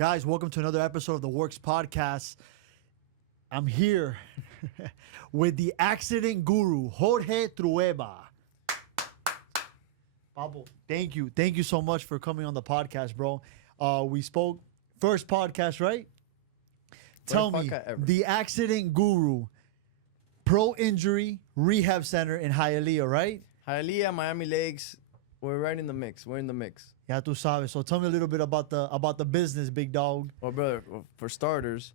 Guys, welcome to another episode of the Works Podcast. I'm here with the accident guru, Jorge Trueba. Pablo, thank you. Thank you so much for coming on the podcast, bro. We spoke first podcast, right? Tell me, the accident guru, pro injury rehab center in Hialeah, right? Hialeah, Miami Lakes, we're right in the mix. We're in the mix. Ya tú sabes. So tell me a little bit about the business, big dog. Well, brother, for starters,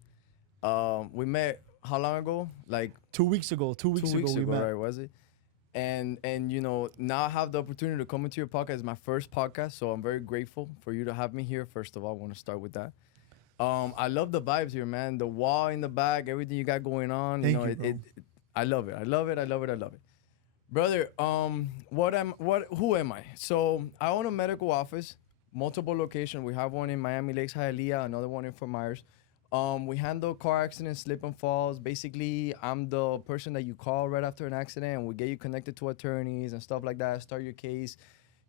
we met how long ago? Like 2 weeks ago. 2 weeks ago we met. Right? Was it? And you know, now I have the opportunity to come into your podcast. It's my first podcast, so I'm very grateful for you to have me here. First of all, I want to start with that. I love the vibes here, man. The wall in the back, everything you got going on. Thank you, bro. I love it. I love it. I love it. I love it. Brother, who am I? So I own a medical office, multiple locations. We have one in Miami Lakes, Hialeah, another one in Fort Myers. We handle car accidents, slip and falls. Basically, I'm the person that you call right after an accident, and we get you connected to attorneys and stuff like that. Start your case,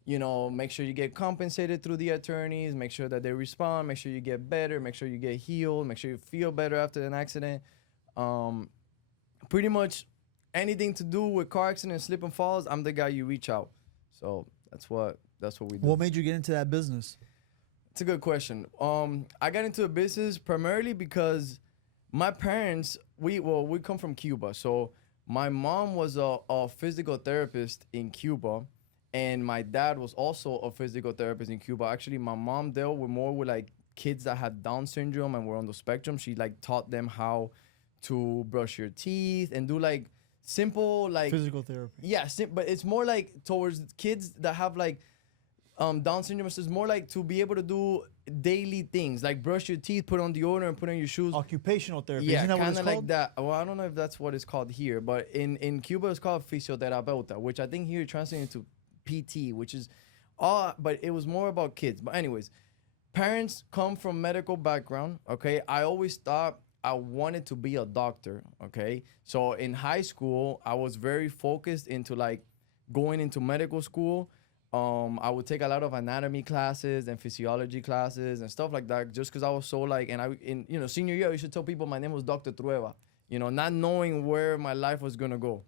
you know, make sure you get compensated through the attorneys, make sure that they respond, make sure you get better, make sure you get healed, make sure you feel better after an accident. Pretty much anything to do with car accidents, slip and falls, I'm the guy you reach out. So that's what we do. What made you get into that business? It's a good question. I got into a business primarily because my parents, we come from Cuba. So my mom was a physical therapist in Cuba, and my dad was also a physical therapist in Cuba. Actually, my mom dealt with more with like kids that had Down syndrome and were on the spectrum. She like taught them how to brush your teeth and do like simple like Physical therapy. Yeah, but it's more like towards kids that have like Down syndrome. So it's more like to be able to do daily things like brush your teeth, put on deodorant, and put on your shoes. Occupational therapy. Yeah, Isn't that what it's kind of called? like that. Well, I don't know if that's what it's called here, but in Cuba it's called fisioterapeuta, which I think here translates into PT, which is but it was more about kids. But anyways, parents come from medical background, okay? I always thought I wanted to be a doctor, okay? So in high school, I was very focused into like going into medical school. I would take a lot of anatomy classes and physiology classes and stuff like that just because I was so like, and in senior year, I used to tell people my name was Dr. Trueba, not knowing where my life was going to go.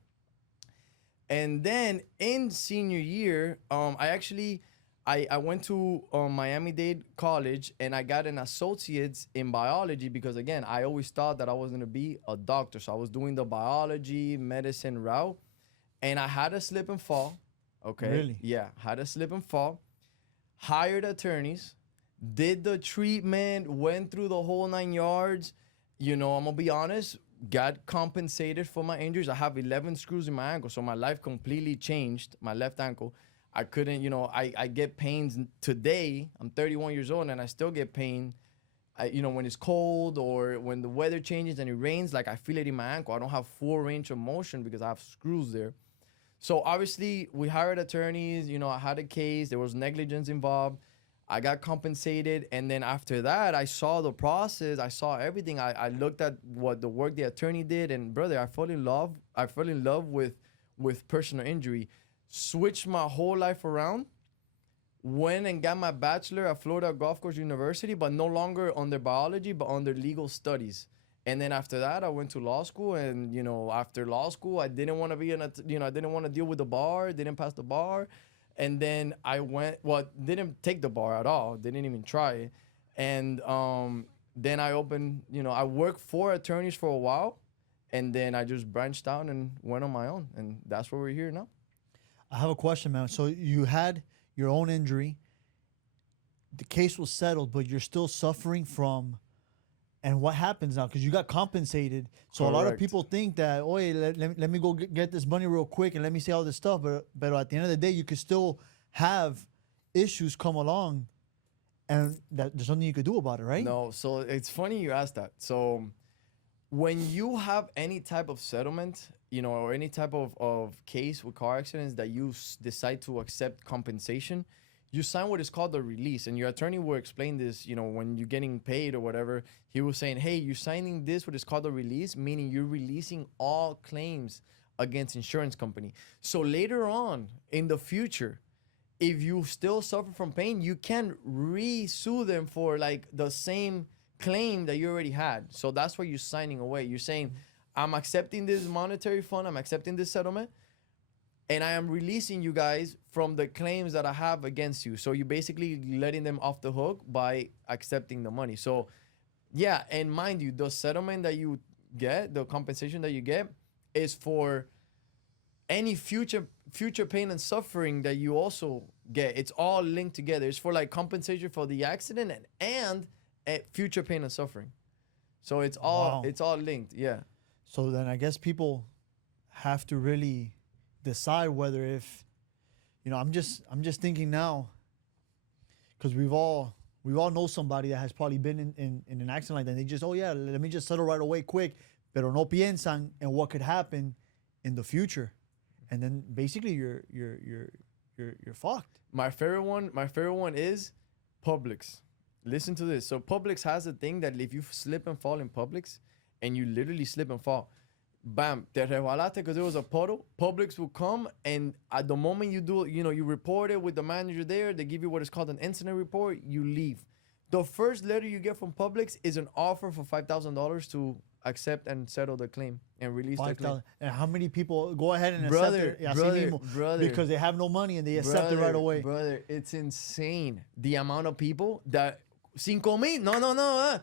And then in senior year, I went to Miami-Dade College and I got an associate's in biology because, again, I always thought that I was going to be a doctor. So I was doing the biology, medicine route, and I had a slip and fall. Okay. Really? Yeah, had a slip and fall, hired attorneys, did the treatment, went through the whole 9 yards. I'm going to be honest, got compensated for my injuries. I have 11 screws in my ankle, so my life completely changed, my left ankle. I couldn't, I get pains today. I'm 31 years old, and I still get pain, when it's cold or when the weather changes and it rains, like I feel it in my ankle. I don't have full range of motion because I have screws there. So obviously, we hired attorneys. I had a case. There was negligence involved. I got compensated. And then after that, I saw the process. I saw everything. I looked at what the work the attorney did. And, brother, I fell in love. I fell in love with personal injury. Switched my whole life around. Went and got my bachelor at Florida Gulf Coast University, but no longer under biology, but under legal studies. And then after that, I went to law school, and after law school, I didn't want to be I didn't want to deal with the bar, didn't pass the bar, and then I didn't take the bar at all, didn't even try it, and then I opened, I worked for attorneys for a while, and then I just branched out and went on my own, and that's where we're here now. I have a question, man. So you had your own injury. The case was settled, but you're still suffering from. And what happens now? Because you got compensated. So Correct. A lot of people think that, oh, let me go get this money real quick and let me see all this stuff. But at the end of the day, you could still have issues come along and there's nothing you could do about it, right? No, so it's funny you asked that. So when you have any type of settlement, or any type of case with car accidents that you decide to accept compensation, you sign what is called the release. And your attorney will explain this, when you're getting paid or whatever. He was saying, hey, you're signing this, what is called the release, meaning you're releasing all claims against insurance company. So later on in the future, if you still suffer from pain, you can re-sue them for like the same claim that you already had. So that's what you're signing away. You're saying, I'm accepting this monetary fund, I'm accepting this settlement, and I am releasing you guys from the claims that I have against you. So you're basically letting them off the hook by accepting the money. So yeah, and mind you, the settlement that you get, the compensation that you get, is for any future pain and suffering that you also get. It's all linked together. It's for like compensation for the accident and future pain and suffering. So it's all linked. Yeah. So then I guess people have to really decide whether, if, you know, I'm just thinking now, because we all know somebody that has probably been in an accident like that. And they just, oh yeah, let me just settle right away quick, pero no piensan en what could happen in the future, and then basically you're fucked. My favorite one is Publix. Listen to this. So Publix has a thing that if you slip and fall in Publix, and you literally slip and fall, bam, te resbalaste because there was a puddle, Publix will come, and at the moment you do, you know, you report it with the manager there, they give you what is called an incident report, you leave. The first letter you get from Publix is an offer for $5,000 to accept and settle the claim and release the claim. And how many people go ahead and accept it? Brother, because they have no money and they accept it right away. Brother, it's insane the amount of people that 5,000, no.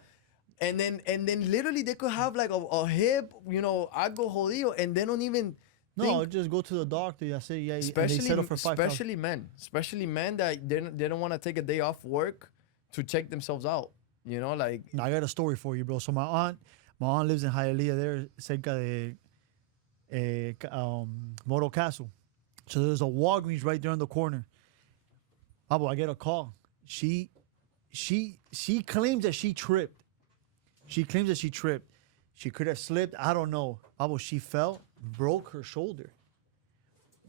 And then literally they could have like a hip, you know, algo jodido, and they don't even think. Just go to the doctor. Especially men that they don't want to take a day off work to check themselves out. You know, like. I got a story for you, bro. So my aunt lives in Hialeah, there, cerca de Moro Castle. So there's a Walgreens right there on the corner. I get a call. She claims that she tripped. She could have slipped. I don't know. She fell, broke her shoulder.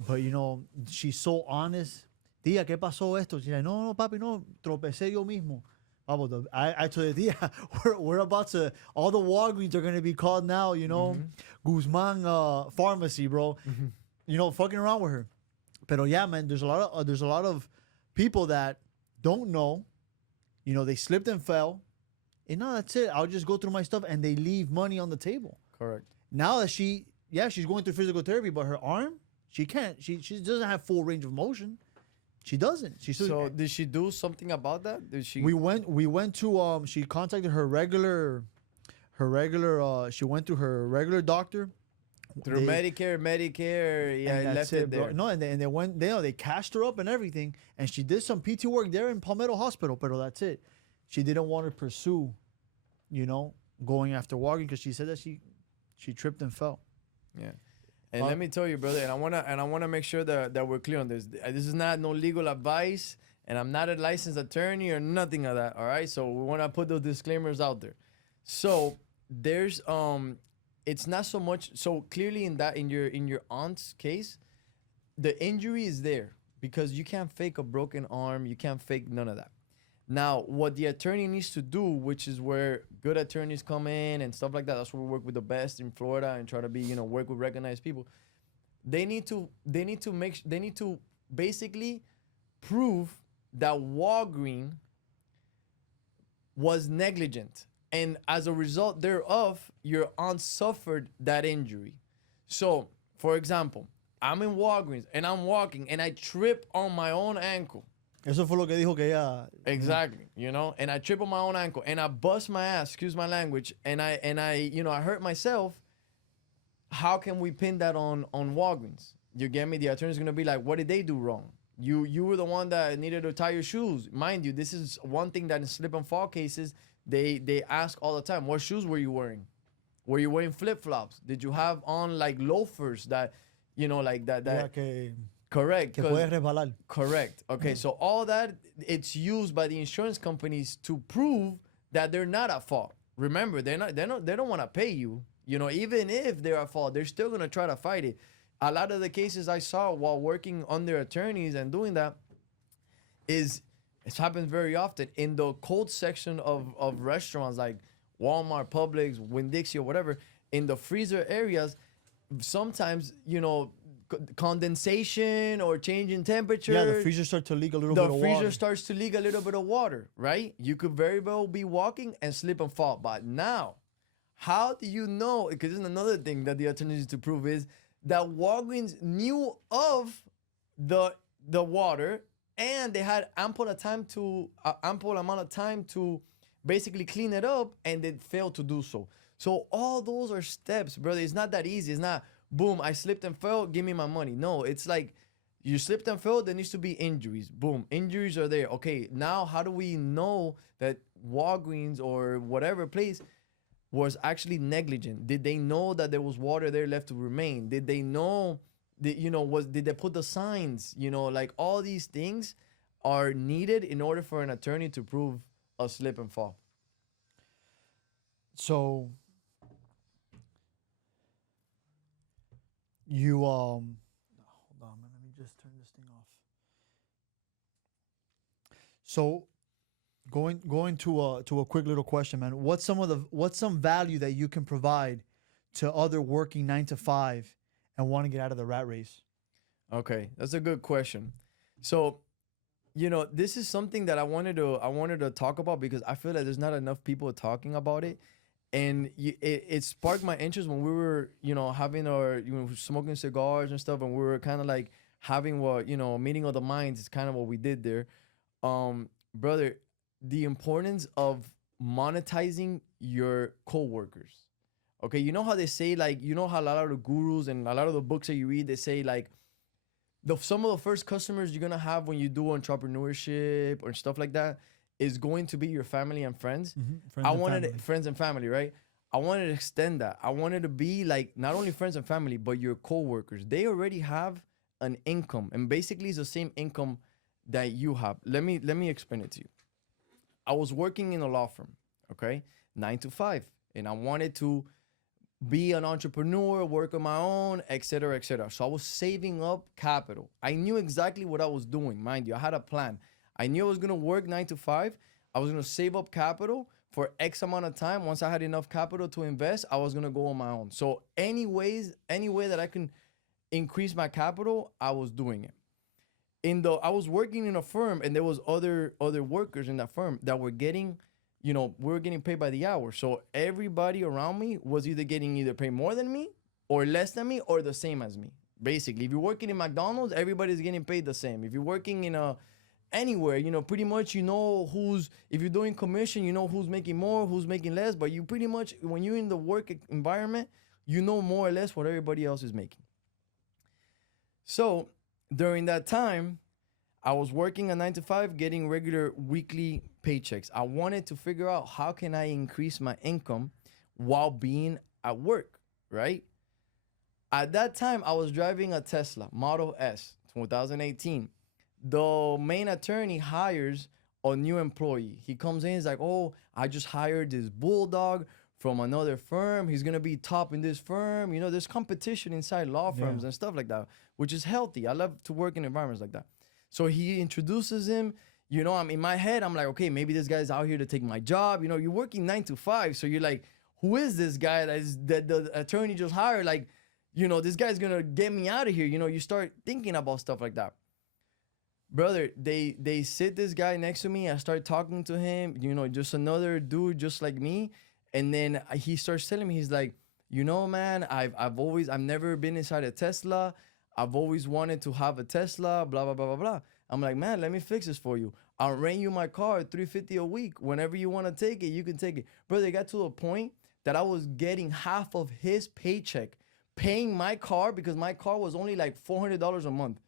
But, you know, she's so honest. Tía, ¿qué pasó esto? She's like, no, papi, no. Tropecé yo mismo. I told the Tía, we're about to, all the Walgreens are going to be called now, you know, Guzman Pharmacy, bro. You know, fucking around with her. Pero yeah, man, there's a lot of people that don't know. You know, they slipped and fell. And no, that's it. I'll just go through my stuff, and they leave money on the table. Correct. Now that she's going through physical therapy, but her arm, she can't. She doesn't have full range of motion. She doesn't. So did she do something about that? Did she? We went to she contacted her regular. She went to her regular doctor. Through Medicare, yeah, left it there. Bro. No, and they went. They cashed her up and everything, and she did some PT work there in Palmetto Hospital. But that's it. She didn't want to pursue, you know, going after walking because she said that she tripped and fell. Yeah. And let me tell you, brother, and I wanna make sure that we're clear on this. This is not no legal advice, and I'm not a licensed attorney or nothing of that. All right. So we wanna put those disclaimers out there. So there's it's not so much, so clearly in your aunt's case, the injury is there because you can't fake a broken arm, you can't fake none of that. Now, what the attorney needs to do, which is where good attorneys come in and stuff like that, that's where we work with the best in Florida and try to be, you know, work with recognized people. They need to basically prove that Walgreens was negligent, and as a result thereof, your aunt suffered that injury. So, for example, I'm in Walgreens and I'm walking and I trip on my own ankle. Eso fue lo que dijo que ella. Exactly, you know, and I trip on my own ankle and I bust my ass, excuse my language, and I you know, I hurt myself. How can we pin that on Walgreens? You get me? The attorney's gonna be like, what did they do wrong? You were the one that needed to tie your shoes. Mind you, this is one thing that in slip and fall cases they ask all the time. What shoes were you wearing? Were you wearing flip-flops? Did you have on like loafers that, you know, like that? Yeah, que correct. Que puede resbalar. Correct. Okay, so all that, it's used by the insurance companies to prove that they're not at fault. Remember, they don't want to pay you. You know, even if they're at fault, they're still gonna try to fight it. A lot of the cases I saw while working under attorneys and doing that is, it happens very often in the cold section of restaurants like Walmart, Publix, Winn-Dixie, or whatever. In the freezer areas, sometimes, you know, condensation or change in temperature. Yeah, the freezer starts to leak a little bit of water. The freezer starts to leak a little bit of water, right? You could very well be walking and slip and fall. But now, how do you know? Because this is another thing that the attorney needs to prove is that Walgreens knew of the water, and they had ample amount of time to basically clean it up, and they failed to do so. So all those are steps, brother. It's not that easy. It's not, boom, I slipped and fell, give me my money. No, it's like you slipped and fell, there needs to be injuries. Boom, injuries are there. Okay, now how do we know that Walgreens or whatever place was actually negligent? Did they know that there was water there left to remain? Did they know that, did they put the signs? Like all these things are needed in order for an attorney to prove a slip and fall. So you hold on, let me just turn this thing off. So going to a quick little question, man. What's some value that you can provide to other working 9 to 5 and want to get out of the rat race? Okay, that's a good question. So, this is something that I wanted to talk about because I feel like there's not enough people talking about it. And it sparked my interest when we were, having our, smoking cigars and stuff, and we were kind of like having meeting of the minds is kind of what we did there. Brother, the importance of monetizing your coworkers. Okay, you know how they say, like, how a lot of the gurus and a lot of the books that you read, they say, like, some of the first customers you're gonna have when you do entrepreneurship or stuff like that is going to be your family and friends. Mm-hmm. Friends and family, right? I wanted to extend that. I wanted to be like not only friends and family, but your coworkers. They already have an income, and basically it's the same income that you have. Let me explain it to you. I was working in a law firm, okay, 9 to 5, and I wanted to be an entrepreneur, work on my own, etc., etc. So I was saving up capital. I knew exactly what I was doing, mind you. I had a plan. I knew I was gonna work 9 to 5. I was gonna save up capital for X amount of time. Once I had enough capital to invest, I was gonna go on my own. So any way that I can increase my capital, I was doing it. I was working in a firm, and there was other workers in that firm that were getting, we were getting paid by the hour. So everybody around me was either paid more than me or less than me or the same as me. Basically, if you're working in McDonald's, everybody's getting paid the same. If you're working in anywhere, pretty much if you're doing commission, who's making more, who's making less, but you pretty much, when you're in the work environment, more or less what everybody else is making. So during that time, I was working a 9 to 5, getting regular weekly paychecks. I wanted to figure out how can I increase my income while being at work, right? At that time, I was driving a Tesla Model S, 2018. The main attorney hires a new employee. He comes in, he's like, oh, I just hired this bulldog from another firm. He's going to be top in this firm. There's competition inside law firms and stuff like that, which is healthy. I love to work in environments like that. So he introduces him. I'm in my head, I'm like, okay, maybe this guy's out here to take my job. You're working 9 to 5. So you're like, who is this guy that the attorney just hired? Like, this guy's going to get me out of here. You start thinking about stuff like that. Brother, they sit this guy next to me. I start talking to him, just another dude just like me. And then he starts telling me, he's like, man, I've never been inside a Tesla. I've always wanted to have a Tesla, blah, blah, blah, blah, blah. I'm like, man, let me fix this for you. I'll rent you my car, $350 a week. Whenever you want to take it, you can take it. Brother, it got to a point that I was getting half of his paycheck, paying my car, because my car was only like $400 a month.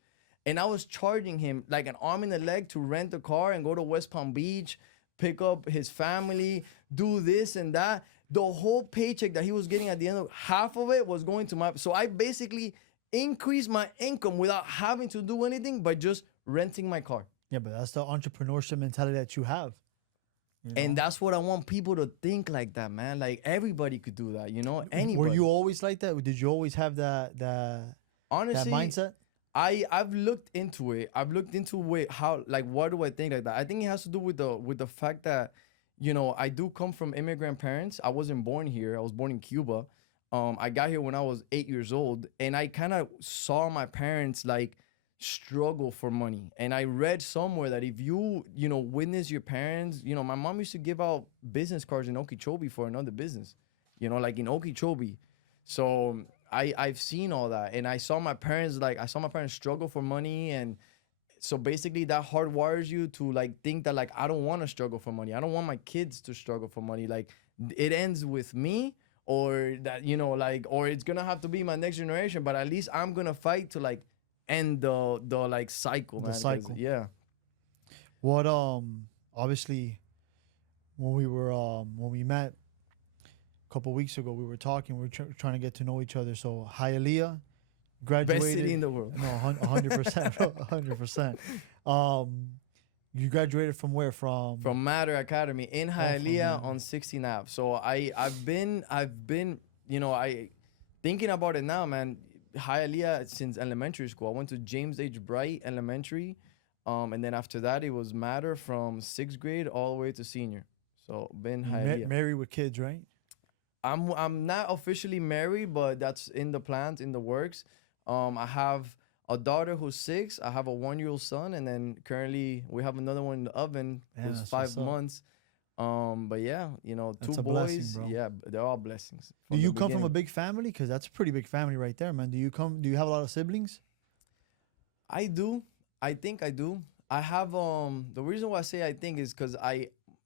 And I was charging him like an arm and a leg to rent a car and go to West Palm Beach, pick up his family, do this and that. The whole paycheck that he was getting at the end of half of it was going to my... So I basically increased my income without having to do anything by just renting my car. Yeah, but that's the entrepreneurship mentality that you have. And that's what I want people to think like that, man. Like everybody could do that, Anybody. Were you always like that? Did you always have honestly, that mindset? I've looked into it. How, like, why do I think like that? I think it has to do with the fact that, I do come from immigrant parents. I wasn't born here. I was born in Cuba. I got here when I was 8 years old, and I kind of saw my parents like struggle for money. And I read somewhere that if you know, witness your parents, you know, my mom used to give out business cards in Okeechobee for another business, you know, like in Okeechobee. So I've seen all that, and I saw my parents struggle for money. And so basically that hardwires you to like think that like I don't want to struggle for money. I don't want my kids to struggle for money. Like it ends with me, or that, you know, like, or it's gonna have to be my next generation, but at least I'm gonna fight to like end the like cycle, man. The cycle. Yeah. What obviously when we met a couple weeks ago, we were talking. We were trying to get to know each other. So Hialeah, graduated. Best city in the world. No, 100%, 100%. You graduated from where? From Matter Academy in Hialeah on 16th Ave. So I've been, you know, I thinking about it now, man. Hialeah since elementary school. I went to James H. Bright Elementary, and then after that it was Matter from 6th grade all the way to senior. So been Hialeah. Married with kids, right? I'm not officially married, but that's in the plans, in the works. I have a daughter who's 6. I have a 1-year-old son, and then currently we have another one in the oven who's 5 months. But yeah, you know, That's 2 a boys. blessing, bro. Yeah, they're all blessings. Do you come from a big family? Because that's a pretty big family right there, man. Do you have a lot of siblings? I do. I think I do. I have the reason why I say I think is because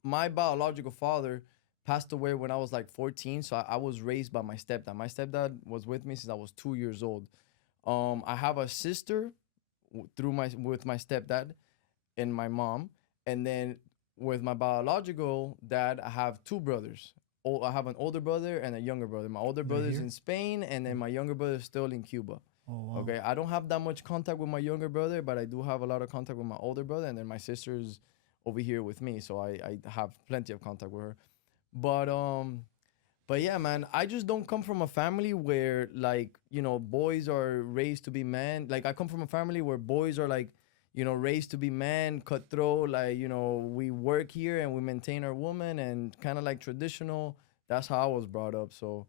my biological father passed away when I was like 14, so I was raised by my stepdad. My stepdad was with me since I was 2 years old. I have a sister with my stepdad and my mom, and then with my biological dad, I have 2 brothers. I have an older brother and a younger brother. My older brother's in Spain, and then my younger brother is still in Cuba. Oh, wow. Okay, I don't have that much contact with my younger brother, but I do have a lot of contact with my older brother, and then my sister's over here with me, so I have plenty of contact with her. But yeah, man, I just don't come from a family where, like, you know, boys are raised to be men. Like, I come from a family where boys are, like, you know, raised to be men, cutthroat. Like, you know, we work here and we maintain our woman, and kind of like traditional. That's how I was brought up. So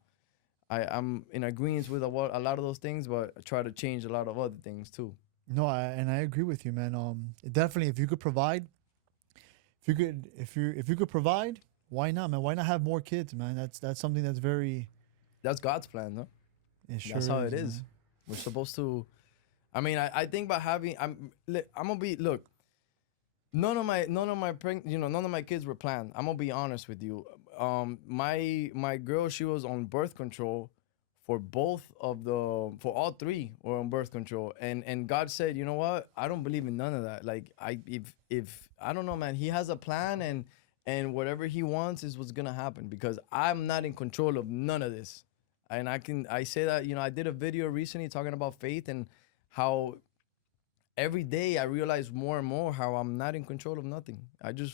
I'm in agreement with a lot of those things, but I try to change a lot of other things too. No, I agree with you, man. Definitely, if you could provide, if you could provide, why not, man? Why not have more kids, man? That's something that's very. That's God's plan, no? That's how it is. Man. We're supposed to. I mean, I think by having, I'm gonna be, look. None of my kids were planned. I'm gonna be honest with you. My girl, she was on birth control for all 3 were on birth control, and God said, you know what? I don't believe in none of that. Like, if I don't know, man. He has a plan, and whatever he wants is what's gonna happen, because I'm not in control of none of this. And I say that, you know, I did a video recently talking about faith and how every day I realize more and more how I'm not in control of nothing.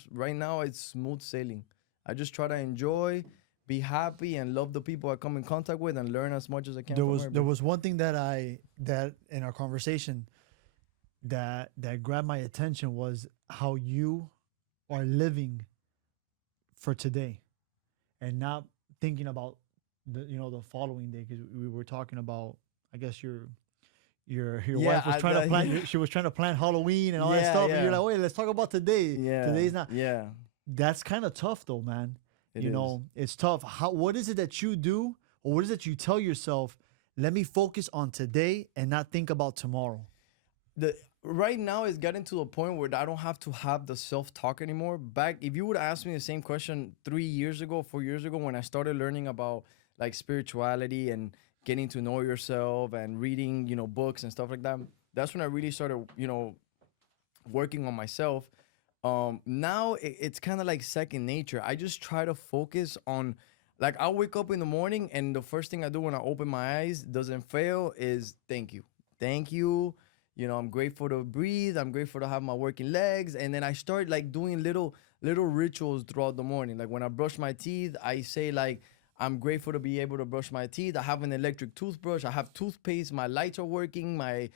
Right now it's smooth sailing. I just try to enjoy, be happy, and love the people I come in contact with, and learn as much as I can. There was one thing that in our conversation that grabbed my attention, was how you are living for today and not thinking about the following day, because we were talking about, I guess your wife was trying to plan. She was trying to plan Halloween and all that stuff. And you're like, wait, let's talk about today. Yeah, today's not. Yeah, that's kind of tough, though, man. You know, it's tough. What is it that you do, or what is it you tell yourself? Let me focus on today and not think about tomorrow. Right now, it's getting to a point where I don't have to have the self-talk anymore. Back, if you would ask me the same question 3 years ago, 4 years ago, when I started learning about like spirituality and getting to know yourself and reading, you know, books and stuff like that, that's when I really started, you know, working on myself. Now it's kind of like second nature. I just try to focus on, like, I'll wake up in the morning and the first thing I do when I open my eyes, doesn't fail, is thank you. Thank you. You know, I'm grateful to breathe. I'm grateful to have my working legs. And then I start like doing little rituals throughout the morning. Like when I brush my teeth, I say like, I'm grateful to be able to brush my teeth. I have an electric toothbrush. I have toothpaste. My lights are working. I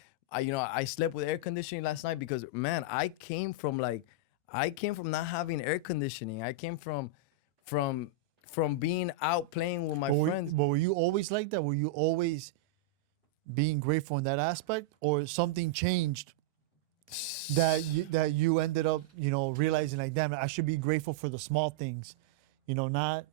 slept with air conditioning last night because, man, I came from not having air conditioning. I came from from being out playing with my friends. But were you always like that? Were you always being grateful in that aspect, or something changed that you ended up, realizing like, damn, I should be grateful for the small things, not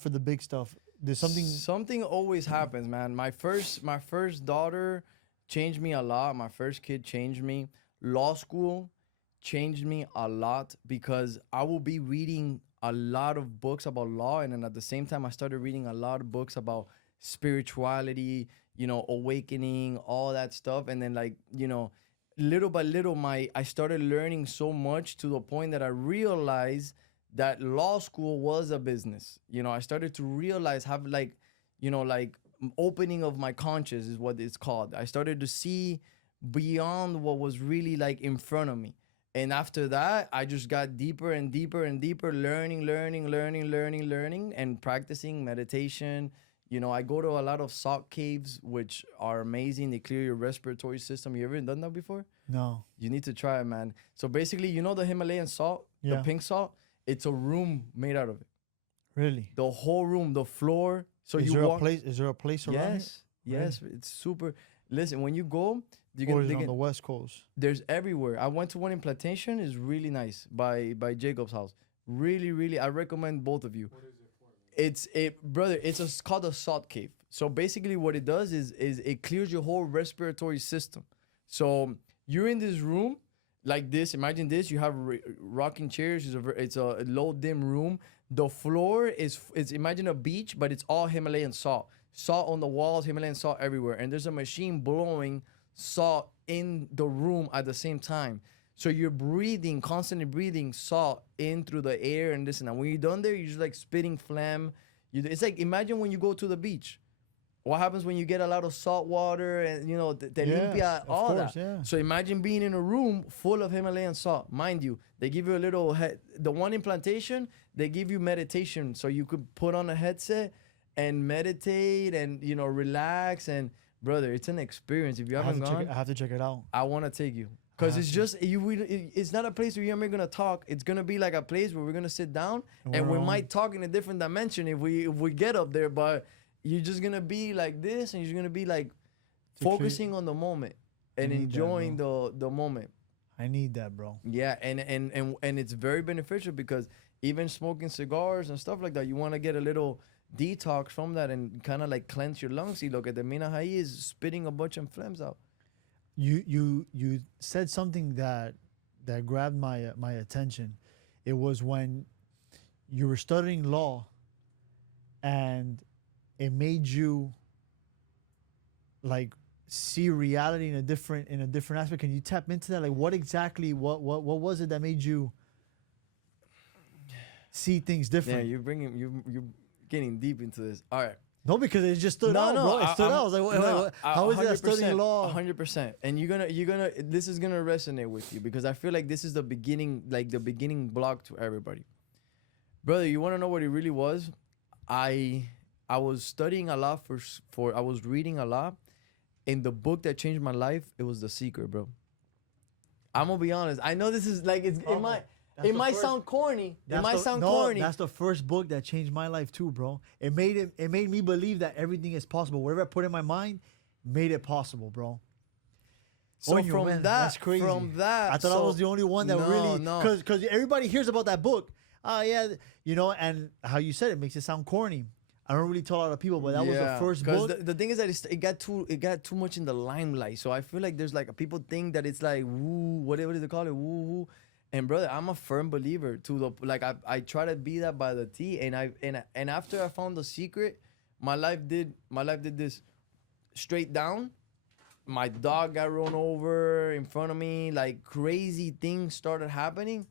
for the big stuff. There's Something always happens, man. My first daughter changed me a lot. My first kid changed me. Law school changed me a lot because I will be reading a lot of books about law, and then at the same time I started reading a lot of books about spirituality, awakening, all that stuff. And then little by little I started learning so much to the point that I realized that law school was a business. I started to realize, have opening of my conscience is what it's called. I started to see beyond what was really in front of me. And after that, I just got deeper and deeper and deeper, learning, and practicing meditation. I go to a lot of salt caves, which are amazing. They clear your respiratory system. You ever done that before? No. You need to try it, man. So basically, the Himalayan salt, the pink salt, it's a room made out of it. Really? The whole room, the floor. So is there a place around it? Yes, really? It's super. Listen, when you go, Or is it on the West Coast? There's everywhere. I went to one in Plantation. It's really nice by Jacob's house. Really, really, I recommend both of you. What is it for? Brother, it's called a salt cave. So basically what it does is it clears your whole respiratory system. So you're in this room like this. Imagine this. You have rocking chairs. It's a low dim room. The floor is imagine a beach, but it's all Himalayan salt. Salt on the walls, Himalayan salt everywhere. And there's a machine blowing salt in the room at the same time. So you're constantly breathing salt in through the air and this and that. When you're done there, you're just spitting phlegm. It's like, imagine when you go to the beach. What happens when you get a lot of salt water and, te limpia, all that. Yeah. So imagine being in a room full of Himalayan salt. Mind you, they give you a little, the one in Plantation, they give you meditation. So you could put on a headset and meditate and, relax. And brother, it's an experience. If you haven't gone, I have to check it out. I want to take you. Because it's not a place where you're going to talk. It's going to be like a place where we're going to sit down and we might talk in a different dimension if we get up there. But you're just going to be like this, and you're going to be focusing on the moment and enjoying the moment. I need that, bro. Yeah, and it's very beneficial because even smoking cigars and stuff like that, you want to get a little detox from that and kind of cleanse your lungs. Y lo que termina ahí is spitting a bunch of phlegms out. You said something that grabbed my attention. It was when you were studying law, and it made you see reality in a different aspect. Can you tap into that? What exactly what was it that made you see things different? Yeah, you're getting deep into this. All right. No, because it just stood out, bro. It stood out. I was like, how is that studying law? 100%. And you're gonna this is gonna resonate with you because I feel like this is the beginning, the beginning block to everybody. Brother, you wanna know what it really was? I was studying a lot I was reading a lot. In the book that changed my life, it was The Secret, bro. I'm gonna be honest. I know this is it might sound corny. That's the first book that changed my life too, bro. It made me believe that everything is possible. Whatever I put in my mind made it possible, bro. So that's crazy. I thought I was the only one that because everybody hears about that book. Yeah, and how you said it makes it sound corny. I don't really tell a lot of people, but that was the first book. The thing is that it got too much in the limelight. So I feel like there's people think that it's woo, whatever they call it, woo. And brother, I'm a firm believer to the I try to be that by the T. And after I found The Secret, my life did this straight down. My dog got run over in front of me. Crazy things started happening.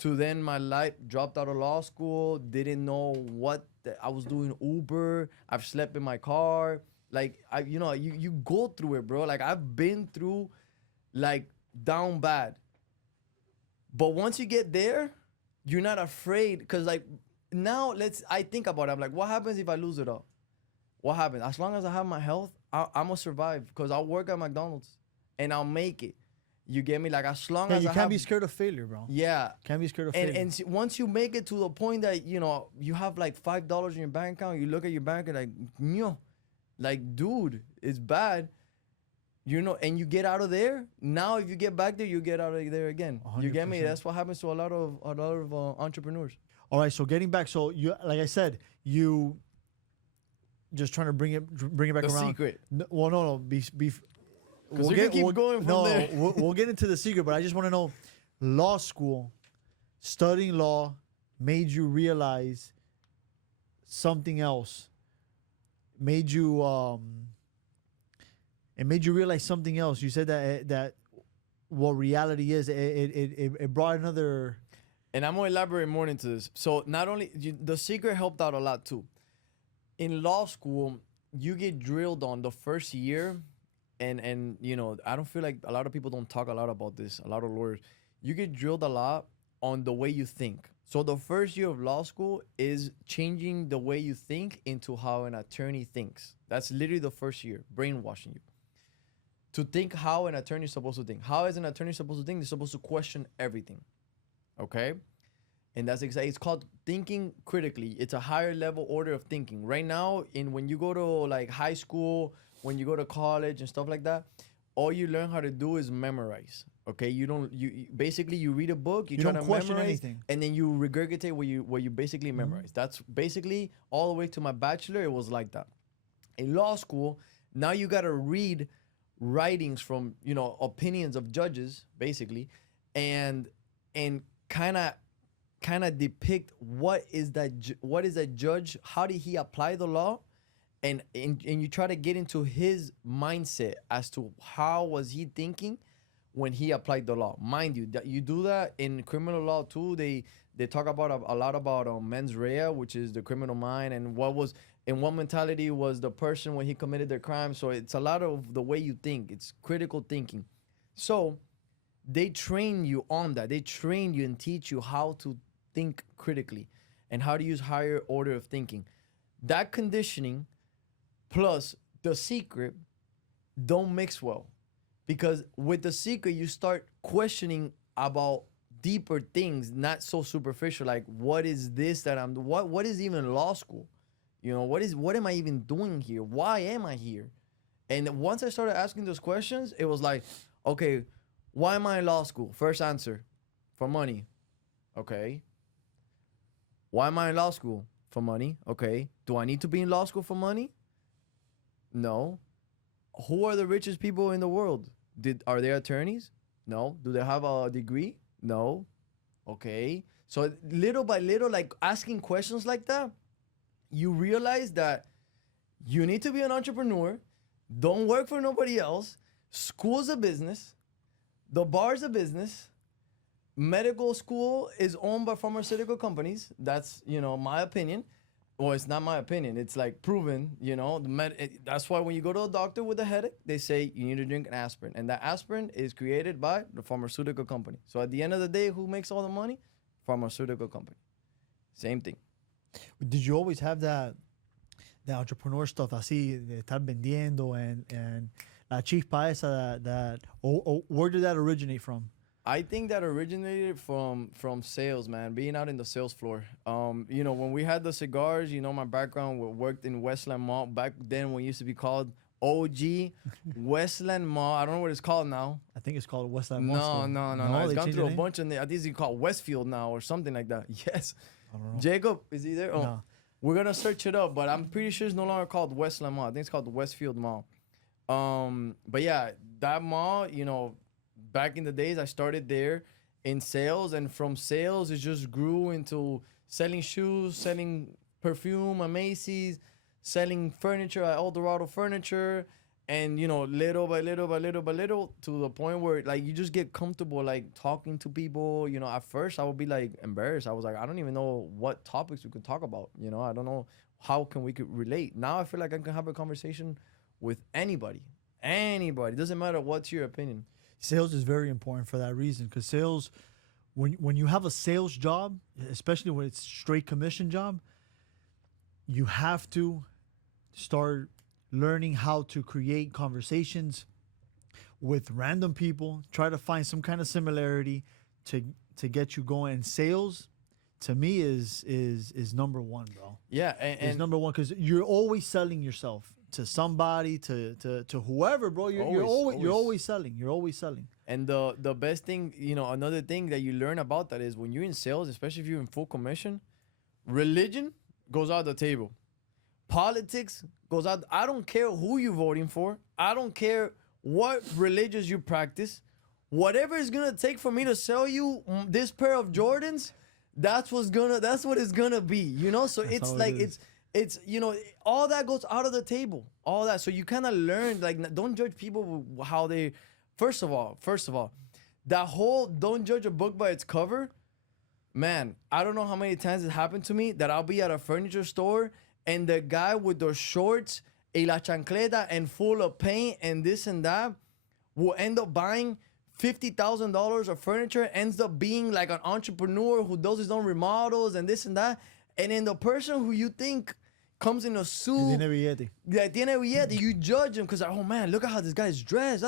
To then my life dropped out of law school. Didn't know what I was doing. Uber. I've slept in my car. You go through it, bro. I've been through down bad. But once you get there, you're not afraid. Because now I think about it. I'm like, what happens if I lose it all? What happens? As long as I have my health, I'm going to survive. Because I'll work at McDonald's and I'll make it. You get me? Like as long Yeah, as you I can't have, be scared of failure, bro. yeah. Can't be scared of failure. And once you make it to the point that you have like $5 in your bank account, you look at your bank and like dude, it's bad. And you get out of there. Now, if you get back there, you get out of there again. 100%. You get me? That's what happens to a lot of entrepreneurs. All right. So getting back, so you, like I said, you just trying to bring it back The around. secret. No, well, no. We'll keep going from there. we'll get into the secret, but I just want to know, law school, studying law, made you realize something else. It made you realize something else. You said that what reality is. It brought another. And I'm gonna elaborate more into this. So not only the secret helped out a lot too. In law school, you get drilled on the first year, and I don't feel like a lot of people don't talk a lot about this. A lot of lawyers, you get drilled a lot on the way you think. So the first year of law school is changing the way you think into how an attorney thinks. That's literally the first year, brainwashing you. To think how an attorney is supposed to think. How is an attorney supposed to think? They're supposed to question everything. Okay? And that's exactly, it's called thinking critically. It's a higher level order of thinking. Right now, when you go to like high school, when you go to college and stuff like that, all you learn how to do is memorize. Okay, you basically you read a book, you try to question memorize anything, and then you regurgitate what you basically memorize. That's basically all the way to my bachelor. It was like that. In law school, now you gotta read writings from opinions of judges, basically, and kind of depict what is that judge, how did he apply the law, and you try to get into his mindset as to how was he thinking when he applied the law. Mind you, that you do that in criminal law too. They talk about a lot about mens rea, which is the criminal mind, and what mentality was the person when he committed their crime. So it's a lot of the way you think. It's critical thinking. So they train you on that. They train you and teach you how to think critically and how to use higher order of thinking. That conditioning plus the secret don't mix well. Because with the secret, you start questioning about deeper things, not so superficial. Like, what is this that what is even law school? What am I even doing here? Why am I here? And once I started asking those questions, it was like, okay, why am I in law school? First answer, for money. Okay. Why am I in law school? For money. Okay. Do I need to be in law school for money? No. Who are the richest people in the world? Are they attorneys? No. Do they have a degree? No. Okay. So little by little, like asking questions like that, you realize that you need to be an entrepreneur. Don't work for nobody else. School's a business. The bar's a business. Medical school is owned by pharmaceutical companies. That's, my opinion. Well, it's not my opinion. It's like proven, that's why when you go to a doctor with a headache, they say you need to drink an aspirin. And that aspirin is created by the pharmaceutical company. So at the end of the day, who makes all the money? Pharmaceutical company. Same thing. Did you always have that entrepreneur stuff así, de estar vendiendo and la chispa esa where did that originate from? I think that originated from sales, man, being out in the sales floor. When we had the cigars, my background worked in Westland Mall. Back then, when it used to be called OG Westland Mall. I don't know what it's called now. I think it's called Westland Mall. No. It's gone through a bunch of I think it's called Westfield now or something like that. Yes. I don't know. Jacob, is he there? Oh, no. We're going to search it up, but I'm pretty sure it's no longer called Westland Mall. I think it's called Westfield Mall. But yeah, that mall, back in the days, I started there in sales, and from sales, it just grew into selling shoes, selling perfume at Macy's, selling furniture at Eldorado Furniture, and, little by little, to the point where, like, you just get comfortable, like, talking to people. At first, I would be, like, embarrassed. I was like, I don't even know what topics we could talk about. I don't know how we could relate. Now I feel like I can have a conversation with anybody. It doesn't matter what's your opinion. Sales is very important for that reason, because sales, when you have a sales job, especially when it's straight commission job, you have to start learning how to create conversations with random people, try to find some kind of similarity to get you going. And sales, to me, is number one, bro. Yeah, It's number one because you're always selling yourself to somebody, to whoever, bro. You're always selling. You're always selling. And the best thing, another thing that you learn about that is when you're in sales, especially if you're in full commission, religion goes out the table. Politics goes out. I don't care who you're voting for. I don't care what religions you practice. Whatever it's gonna take for me to sell you this pair of Jordans, that's what it's gonna be. So that's it's like it's all that goes out of the table. All that. So you kind of learn, like, don't judge people how they. First of all, that whole don't judge a book by its cover. Man, I don't know how many times it happened to me that I'll be at a furniture store and the guy with the shorts y la chancleta and full of paint and this and that will end up buying $50,000 of furniture, ends up being like an entrepreneur who does his own remodels and this and that. And then the person who you think comes in a suit, tiene billete, you judge him because, oh man, look at how this guy's dressed.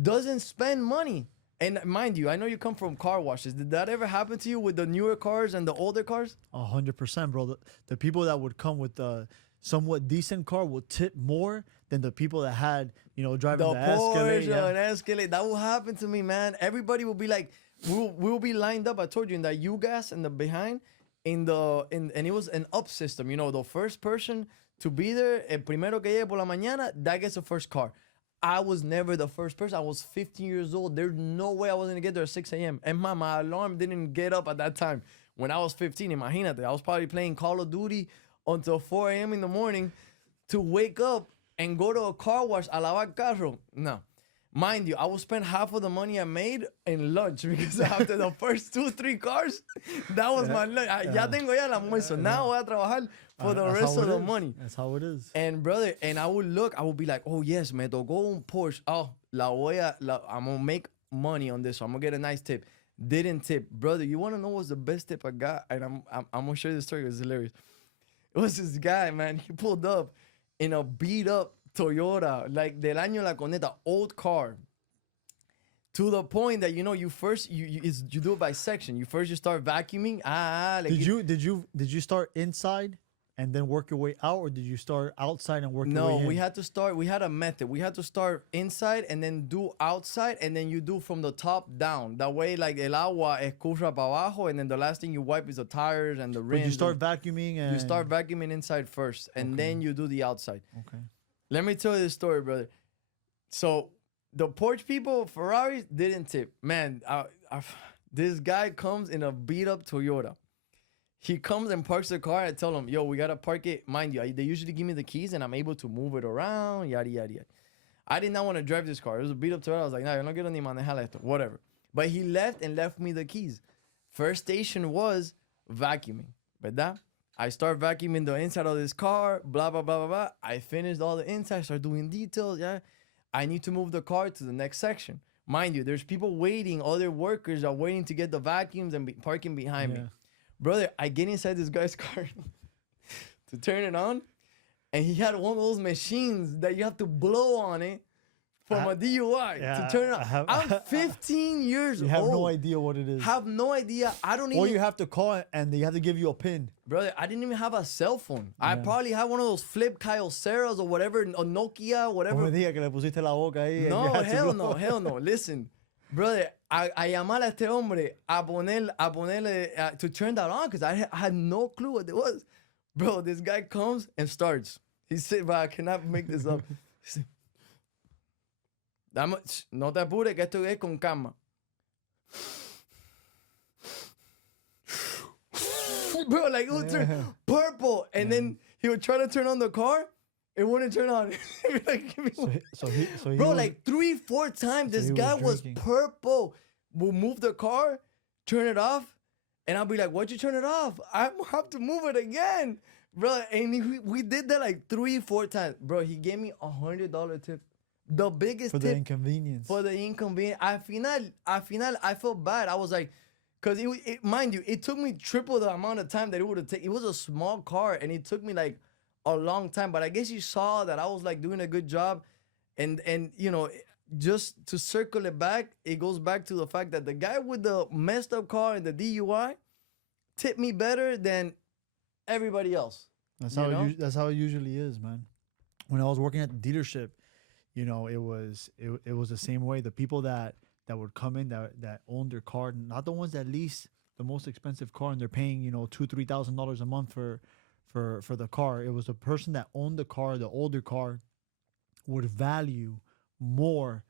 Doesn't spend money. And mind you, I know you come from car washes. Did that ever happen to you with the newer cars and the older cars? 100%, bro. The people that would come with a somewhat decent car will tip more than the people that had, driving the Escalade. And Escalade. That will happen to me, man. Everybody will be like, we'll be lined up. I told you, in that U-gas in the behind, and it was an up system. The first person to be there, el primero que llegue por la mañana, that gets the first car. I was never the first person. I was 15 years old. There's no way I was going to get there at 6 a.m. And my alarm didn't get up at that time. When I was 15, imagínate, I was probably playing Call of Duty until 4 a.m. in the morning to wake up and go to a car wash, a lavar carro. No. Mind you, I will spend half of the money I made in lunch because after the first 2-3 cars, that was my lunch. Ya tengo ya el almuerzo. Now voy a trabajar for the rest of the money. That's how it is. And brother, I would be like, oh yes, me tocó un Porsche. Oh, I'm gonna make money on this, so I'm gonna get a nice tip. Didn't tip. Brother, you wanna know what's the best tip I got? And I'm gonna show you the story. It was hilarious. It was this guy, man. He pulled up in a beat up Toyota, like del año La Coneta, old car. To the point that you first you do it by section. You start vacuuming. Did you start inside and then work your way out, or did you start outside and work your way in? No, we had to start. We had a method. We had to start inside and then do outside, and then you do from the top down. That way, like el agua escurra para abajo, and then the last thing you wipe is the tires and the rims. But you start vacuuming and you start vacuuming inside first, and then you do the outside. Okay. Let me tell you this story, brother. So the Porsche people, Ferraris didn't tip. Man, this guy comes in a beat up Toyota. He comes and parks the car. I tell him, yo, we got to park it. Mind you, they usually give me the keys and I'm able to move it around, yada, yada, yada. I did not want to drive this car. It was a beat up Toyota. I was like, nah, yo no quiero ni manejar esto. Whatever. But he left me the keys. First station was vacuuming. ¿Verdad? I start vacuuming the inside of this car, blah, blah, blah, blah, blah. I finished all the inside, start doing details, yeah. I need to move the car to the next section. Mind you, there's people waiting. Other workers are waiting to get the vacuums and parking behind me. Brother, I get inside this guy's car to turn it on, and he had one of those machines that you have to blow on it from a DUI to turn it on. I'm 15 years old. You have no idea what it is. Have no idea. I don't even. Or you have to call it, and they have to give you a pin. Brother, I didn't even have a cell phone. I probably had one of those flip Kyocera's or whatever, a Nokia, whatever. No me diga que le pusiste la boca ahí. No, hell no. Listen, brother, I llamar a este hombre a ponerle, to turn that on because I had no clue what it was. Bro, this guy comes and starts. He said, but I cannot make this up. No te apures que esto es con calma. Bro, like it would turn purple, and then he would try to turn on the car, it wouldn't turn on. Bro, like 3-4 times, this guy was purple. We'll move the car, turn it off, and I'll be like, "Why'd you turn it off? I have to move it again." Bro, and we did that like 3-4 times. Bro, he gave me $100 tip. The biggest for tip. The inconvenience. For the inconvenience. Al final, I felt bad. I was like, because mind you, it took me triple the amount of time that it would have taken. It was a small car, and it took me like a long time. But I guess you saw that I was like doing a good job. And just to circle it back, it goes back to the fact that the guy with the messed up car and the DUI tipped me better than everybody else. That's how it usually is, man. When I was working at the dealership, you know, it was the same way. The people that would come in that owned their car, not the ones that lease the most expensive car and they're paying, you know, $2,000-$3,000 a month for the car. It was the person that owned the car, the older car, would value more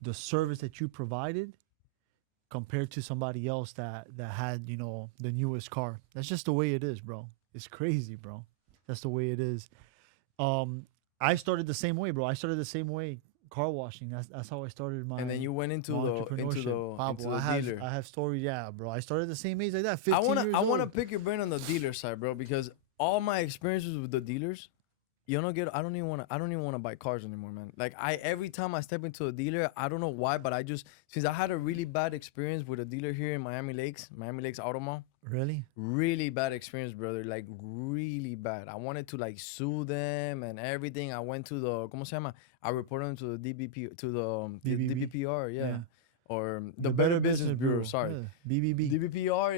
the service that you provided compared to somebody else that had, you know, the newest car. That's just the way it is, bro. It's crazy, bro. That's the way it is. I started the same way, bro. I started the same way, car washing. That's how I started my. And then you went into the Pablo, dealer. I have stories, yeah, bro. I started the same age like that. 15 years I old. wanna pick your brain on the dealer side, bro, because all my experiences with the dealers, I don't even wanna buy cars anymore, man. Like every time I step into a dealer, I don't know why, but since I had a really bad experience with a dealer here in Miami Lakes Auto Mall. Really? Really bad experience, brother. Like really bad. I wanted to like sue them and everything. I went to the ¿cómo se llama? I reported them to the DBPR, yeah. Or the Better Business Bureau. Sorry, yeah. BBB. DBPR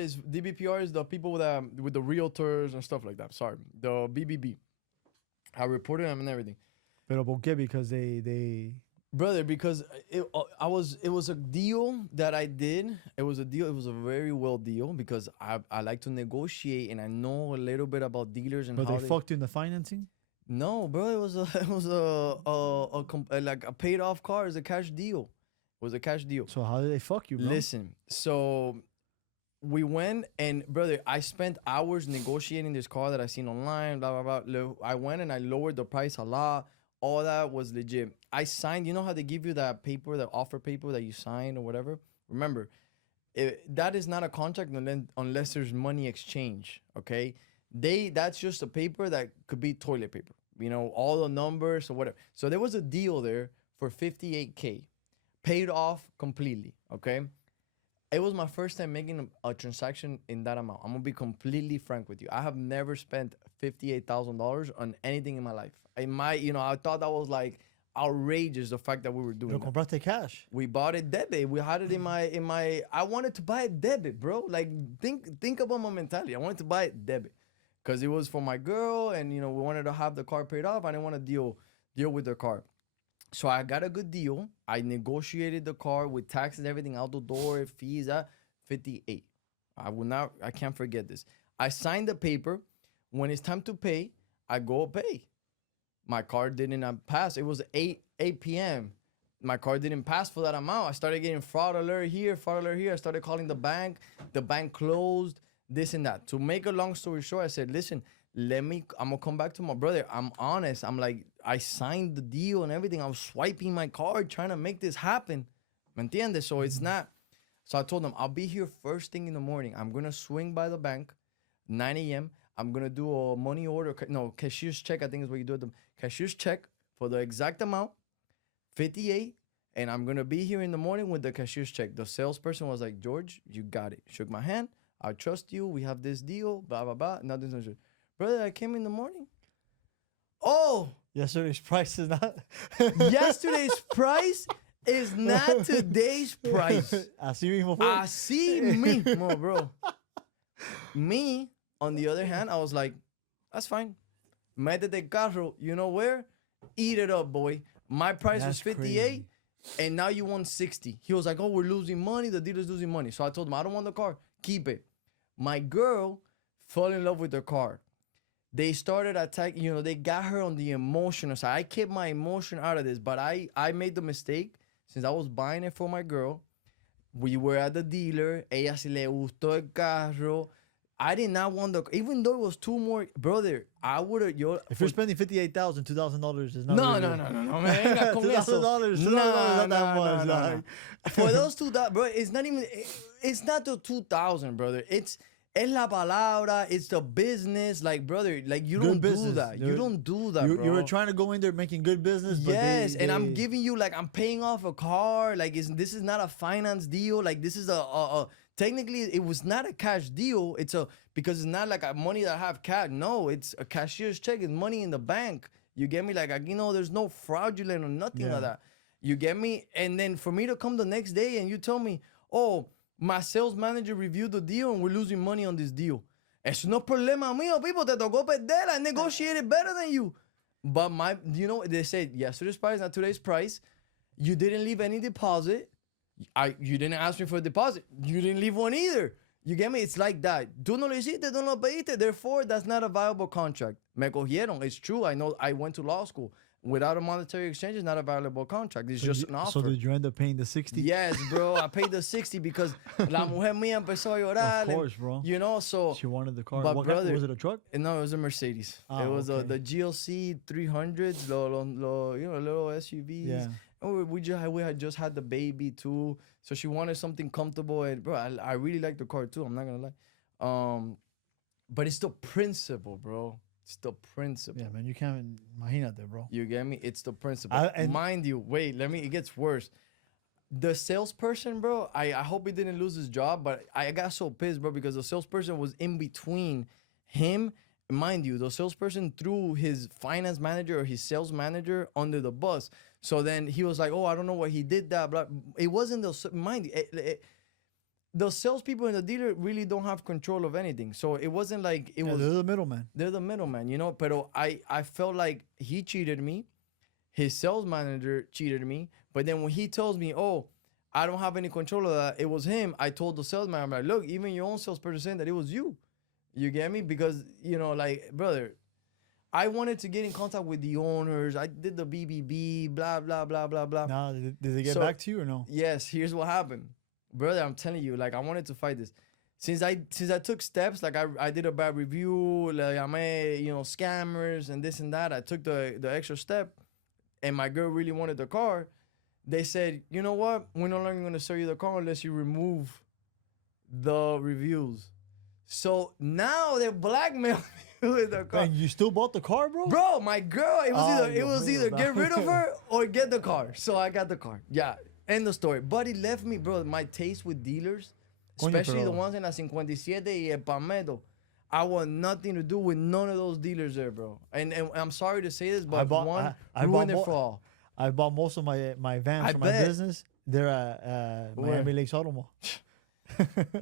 is the people with the realtors and stuff like that. Sorry, the BBB. I reported them and everything. Pero ¿por qué? Because they Brother, because it was a deal that I did. It was a very well deal because I like to negotiate and I know a little bit about dealers and but how they fucked you in the financing? No, bro, it was like a paid off car. It's a cash deal. It was a cash deal. So how did they fuck you, bro? Listen, so we went and brother, I spent hours negotiating this car that I seen online, blah, blah, blah. I went and I lowered the price a lot. All that was legit. I signed, you know how they give you that paper, that offer paper that you sign or whatever? Remember, that is not a contract unless there's money exchange, okay? That's just a paper that could be toilet paper. You know, all the numbers or whatever. So there was a deal there for $58K, paid off completely, okay? It was my first time making a transaction in that amount. I'm gonna be completely frank with you. I have never spent $58,000 on anything in my life. I thought that was like outrageous, the fact that we were doing that. Compraste cash. We bought it debit. We had it in my. I wanted to buy it debit, bro. Like think about my mentality. I wanted to buy it debit because it was for my girl, and we wanted to have the car paid off. I didn't want to deal with the car, so I got a good deal. I negotiated the car with taxes, everything out the door, fees at 58. I can't forget this. I signed the paper. When it's time to pay, I go pay. My car didn't pass. It was 8 p.m. My car didn't pass for that amount. I started getting fraud alert here, fraud alert here. I started calling the bank. The bank closed, this and that. To make a long story short, I said, listen, I'm going to come back to my brother. I'm honest. I'm like, I signed the deal and everything. I was swiping my card trying to make this happen. ¿Me entiendes? So it's not. So I told them, I'll be here first thing in the morning. I'm going to swing by the bank, 9 a.m. I'm going to do a money order. No, cashier's check, I think is what you do. The cashier's check for the exact amount, 58. And I'm going to be here in the morning with the cashier's check. The salesperson was like, George, you got it. Shook my hand. I trust you. We have this deal. Blah, blah, blah. Nothing's no shit. Brother, I came in the morning. Oh. Yesterday's price is not. Yesterday's price is not today's price. Así mismo fue. Así mismo, bro. Me. On the other hand, I was like, that's fine. Métete carro, you know where? Eat it up, boy. My price was 58, crazy. And now you want 60. He was like, oh, we're losing money. The dealer's losing money. So I told him, I don't want the car. Keep it. My girl fell in love with the car. They started attacking, they got her on the emotional side. I kept my emotion out of this, but I made the mistake. Since I was buying it for my girl, we were at the dealer. Ella si le gustó el carro. I did not want even though it was two more, brother. I would have. If you're spending $58,000, $2,000 is not. No, man. $2,000 not that much. No. For those $2,000, bro, it's not even. It's not the 2,000, brother. Es la palabra. It's the business. Like, brother, like you don't do that. You don't do that, bro. You were trying to go in there making good business. But yes, and I'm giving you I'm paying off a car. Like, this is not a finance deal. Like, this is a technically, it was not a cash deal. Because it's not like a money that I have cash. No, it's a cashier's check. It's money in the bank. You get me? Like, there's no fraudulent or nothing like that. You get me? And then for me to come the next day and you tell me, oh, my sales manager reviewed the deal and we're losing money on this deal. Es no problema mío, people. Te tocó perder. I negotiated better than you. But they said yesterday's price, not today's price. You didn't leave any deposit. You didn't ask me for a deposit. You didn't leave one either. You get me? It's like that. Tú no lo hiciste, tú no lo pediste. Therefore, that's not a viable contract. Me cogieron. It's true. I know. I went to law school. Without a monetary exchange, it's not a valuable contract. It's just an offer. So did you end up paying the 60? Yes, bro. I paid the 60 because la mujer mía empezó a llorar. Of course, bro. You know, so. She wanted the car. But What brother, was it, a truck? No, it was a Mercedes. It was the GLC 300s, little SUVs. Yeah. And we had just had the baby too. So she wanted something comfortable. And bro, I really like the car too. I'm not going to lie. But it's the principle, bro. It's the principle. Yeah, man, you can't imagínate, bro. You get me? It's the principle. Mind you, it gets worse. The salesperson, bro, I hope he didn't lose his job, but I got so pissed, bro, because the salesperson was in between him. Mind you, the salesperson threw his finance manager or his sales manager under the bus. So then he was like, oh, I don't know what he did that. But it wasn't mind you, the salespeople and the dealer really don't have control of anything. So it wasn't like it was. They're the middleman. They're the middleman, you know. But I felt like he cheated me. His sales manager cheated me. But then when he tells me, oh, I don't have any control of that, it was him. I told the salesman, I'm like, look, even your own salesperson saying that it was you. You get me? Because, like, brother, I wanted to get in contact with the owners. I did the BBB, blah, blah, blah, blah, blah. Nah, did they get back to you or no? Yes, here's what happened. Brother, I'm telling you, like, I wanted to fight this. Since I took steps, like I did a bad review, like I made, scammers and this and that. I took the extra step and my girl really wanted the car. They said, you know what? We're no longer going to sell you the car unless you remove the reviews. So now they're blackmailing me with the car. And you still bought the car, bro? Bro, my girl, it was either get rid of her or get the car. So I got the car. Yeah. End the story. But it left me, bro, my taste with dealers, especially the ones in La 57 y El Palmetto. I want nothing to do with none of those dealers there, bro. And I'm sorry to say this, but one ruined it for all. I bought most of my vans for my business. They're at Miami Lakes Auto Mall.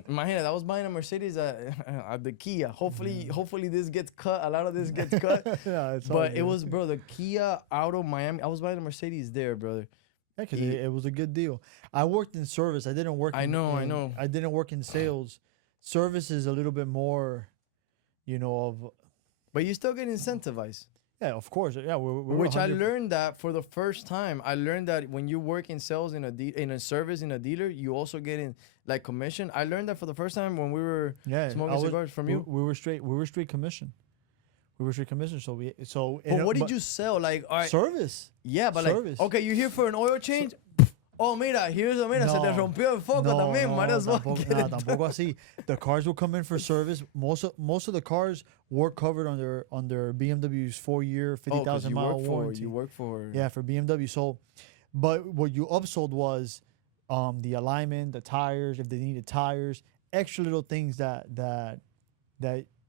Imagina, I was buying a Mercedes at the Kia. Hopefully this gets cut. A lot of this gets cut. Yeah, but it was, bro, the Kia out of Miami. I was buying a Mercedes there, brother. Yeah, because it was a good deal. I worked in service. I didn't work. I know. I didn't work in sales. Service is a little bit more, But you still get incentivized. Yeah, of course. Yeah, which I learned that for the first time. I learned that when you work in sales in a service in a dealer, you also get in like commission. I learned that for the first time when we were smoking cigars from you. We were straight commission. We were straight commission. But what did you sell? Like, all right, service. Yeah, but service. Like, okay, you're here for an oil change. Oh, mira, se te rompió el foco también. Might as well tampoco así. The cars will come in for service. Most of the cars were covered under BMW's 4-year, 50,000 mile warranty. You work for. Yeah, for BMW. So, but what you upsold was the alignment, the tires, if they needed tires, extra little things that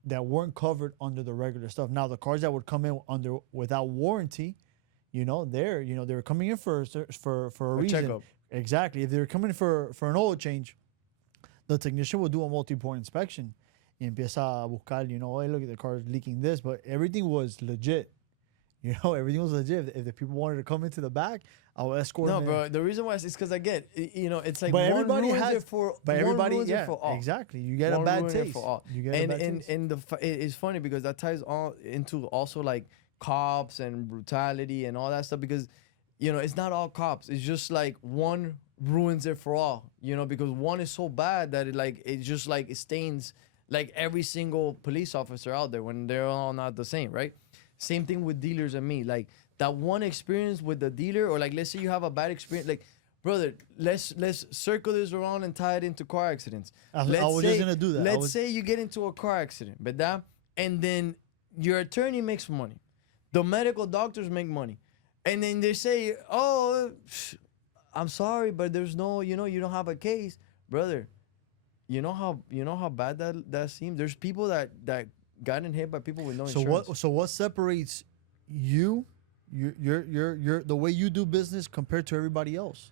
weren't covered under the regular stuff. Now, the cars that would come in without warranty, they were coming in for a reason. Checkup. Exactly. If they were coming in for an oil change, the technician will do a multi-point inspection. Y empieza a buscar, hey, look, the car's leaking this, but everything was legit. Everything was legit. If the people wanted to come into the back, I will escort them. No, bro. The reason why is because I get, it's like but one everybody ruins has it for, but everybody, one ruins it for all. Exactly. You get one a bad taste. For all. You get a bad taste. And it's funny because that ties all into also like cops and brutality and all that stuff because, it's not all cops. It's just like one ruins it for all, because one is so bad that it stains like every single police officer out there when they're all not the same, right? Same thing with dealers and me. Like that one experience with the dealer, or like let's say you have a bad experience, like brother, let's circle this around and tie it into car accidents. I was just gonna do that. Let's say you get into a car accident, ¿verdad? And then your attorney makes money, the medical doctors make money, and then they say, "Oh, I'm sorry, but there's no, you don't have a case, brother." You know how bad that seems. There's people that gotten hit by people with no insurance. So what separates you you're the way you do business compared to everybody else.